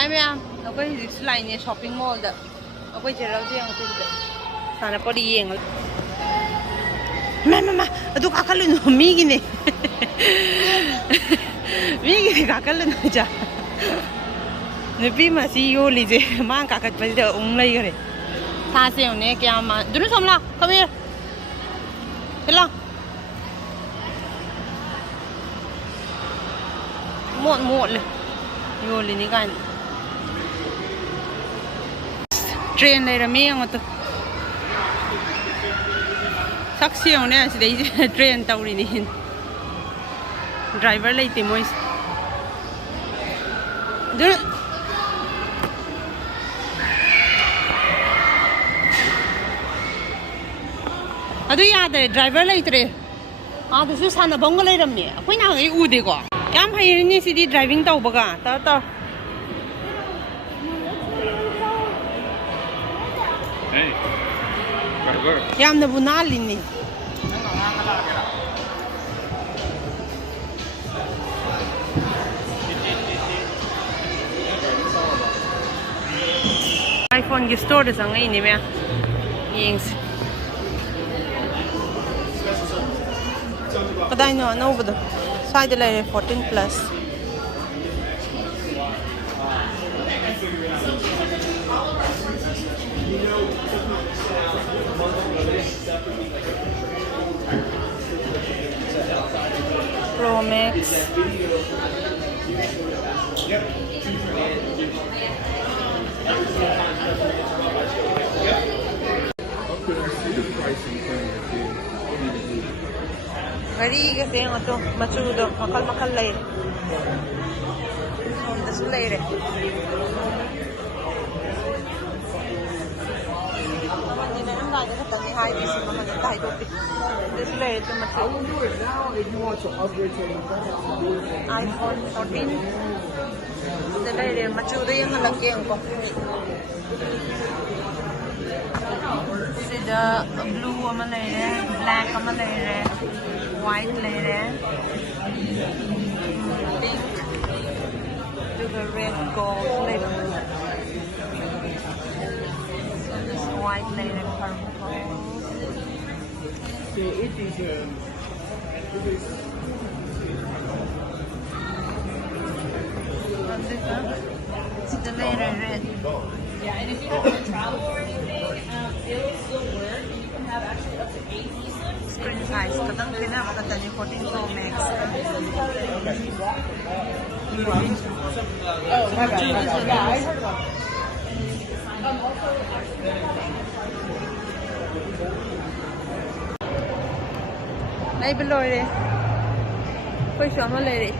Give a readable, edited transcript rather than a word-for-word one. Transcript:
Hi ma'am, okay, this line is shopping mall. Okay, Gerald, yang tu juga. Sana pun dia yang. Mama, aduh kakalun, migi ni. Migi kakalun aja. Nabi masih yoli je, mang kakat pasti dah lagi kare. Sase ni kya man? Dulu samla, come here. Hello. Muat le. Yoli ni kan. Train le rami yang tu. Saksi yang ni asyik train tahu ni. Driver le itu mois. Dulu. Aduh ya ada driver le itu. Aduh susah na bangga le rami. Aku nak udah ko. Yang hari ni sih di driving tahu baga. Tahu. Hey, driver. Yang na bunal ini. iPhone की store dah sangat ini mea. Yings. Kadai no betul. Side le 14 plus. Pro Max. Hari kasi yang ito, machudo, makal lain. Ito lain eh. Hindi na yung gano'n sa ni high PC naman yung tayo doon. Ito lain, ito machudo. iPhone 14. Ito lain eh, machudo yung halagyan ko. Sida blue ama laire, black ama laire, white laire, pink to the red gold laire. So this white laire purple. So it is And this one, it's the laire red. Yeah, and if you don't want to travel or anything, it'll still work. And you can have actually up to 8 eSIMs. Screen size, katang pinakaganda ni 14 Pro Max. Oh, my bad. Yeah, I heard about it. Này bên lôi đi. Quay xuống mà lấy đi.